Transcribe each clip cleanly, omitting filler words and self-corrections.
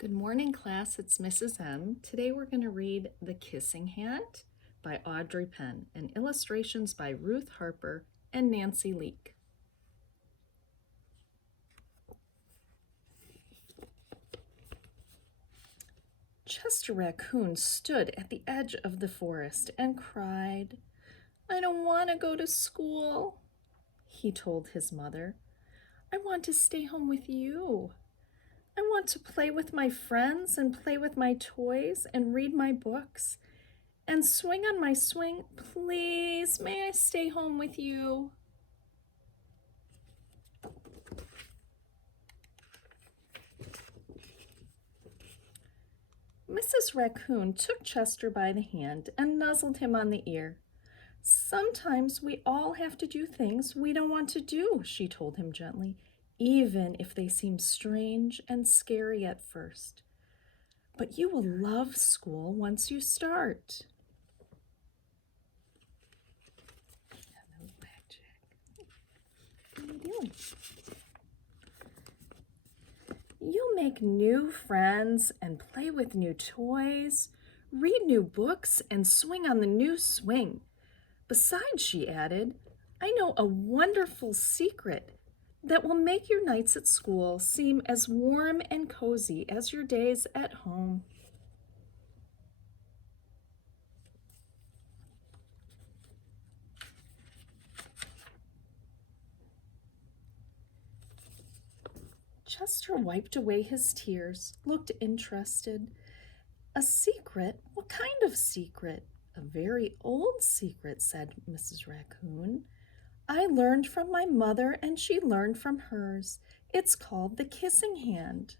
Good morning, class. It's Mrs. M. Today we're going to read The Kissing Hand by Audrey Penn and illustrations by Ruth Harper and Nancy Leake. Chester Raccoon stood at the edge of the forest and cried, "I don't want to go to school," he told his mother. "I want to stay home with you. I want to play with my friends and play with my toys and read my books and swing on my swing. Please, may I stay home with you?" Mrs. Raccoon took Chester by the hand and nuzzled him on the ear. "Sometimes we all have to do things we don't want to do," she told him gently, "even if they seem strange and scary at first. But you will love school once you start." Hello, Blackjack. What are you doing? "You'll make new friends and play with new toys, read new books, and swing on the new swing. Besides," she added, "I know a wonderful secret that will make your nights at school seem as warm and cozy as your days at home." Chester wiped away his tears, looked interested. "A secret? What kind of secret?" "A very old secret," said Mrs. Raccoon. "I learned from my mother and she learned from hers. It's called the kissing hand."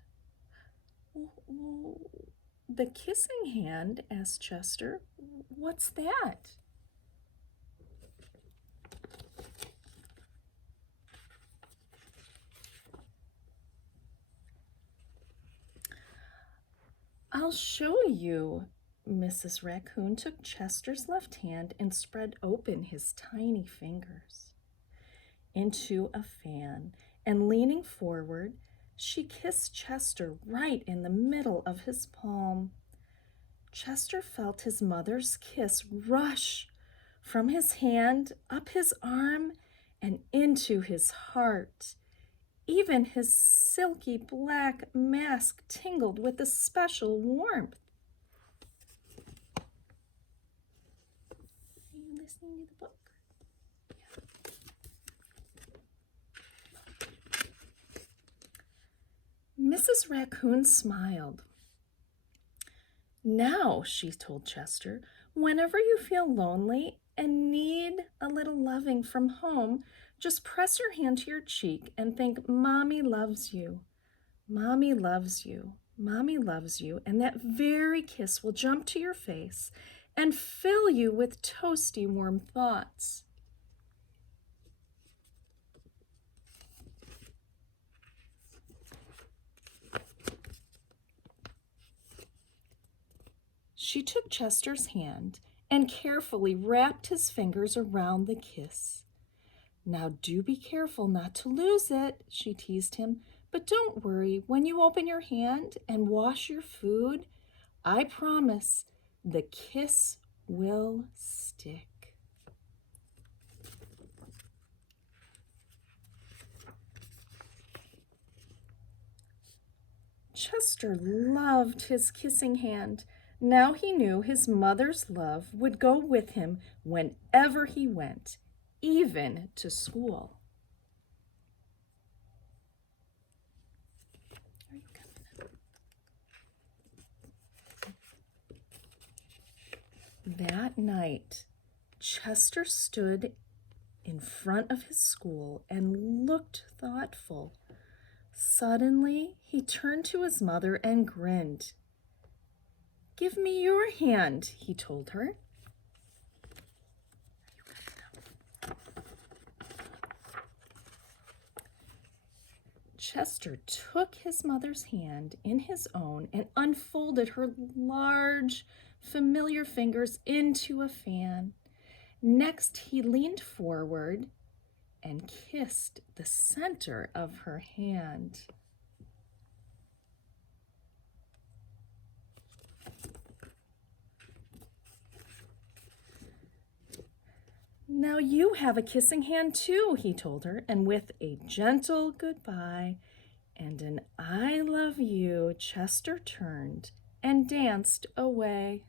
"The kissing hand?" asked Chester. "What's that?" "I'll show you." Mrs. Raccoon took Chester's left hand and spread open his tiny fingers into a fan, and leaning forward, she kissed Chester right in the middle of his palm. Chester felt his mother's kiss rush from his hand up his arm and into his heart. Even his silky black mask tingled with a special warmth. Are you listening to the book? Mrs. Raccoon smiled. "Now," she told Chester, "whenever you feel lonely and need a little loving from home, just press your hand to your cheek and think, 'Mommy loves you. Mommy loves you. Mommy loves you,' and that very kiss will jump to your face and fill you with toasty warm thoughts." She took Chester's hand and carefully wrapped his fingers around the kiss. "Now do be careful not to lose it," she teased him. "But don't worry, when you open your hand and wash your food, I promise the kiss will stick." Chester loved his kissing hand. Now he knew his mother's love would go with him whenever he went, even to school. Are you coming up? That night, Chester stood in front of his school and looked thoughtful. Suddenly, he turned to his mother and grinned. "Give me your hand," he told her. Chester took his mother's hand in his own and unfolded her large, familiar fingers into a fan. Next, he leaned forward and kissed the center of her hand. Now you have a kissing hand too, he told her, and with a gentle goodbye and an I love you, Chester turned and danced away.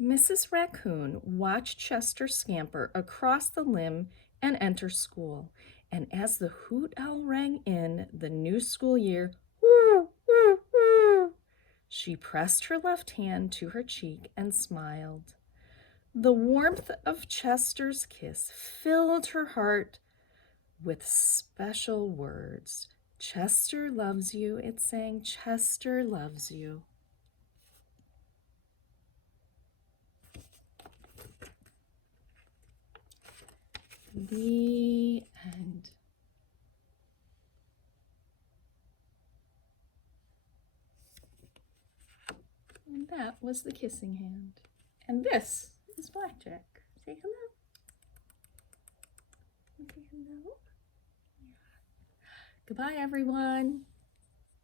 Mrs. Raccoon watched Chester scamper across the limb and enter school, and as the hoot owl rang in the new school year, woo, woo, woo, she pressed her left hand to her cheek and smiled. The warmth of Chester's kiss filled her heart with special words. Chester loves you, it sang, Chester loves you. The end. And that was The Kissing Hand. And this is Blackjack. Say hello. Say hello. Yeah. Goodbye, everyone.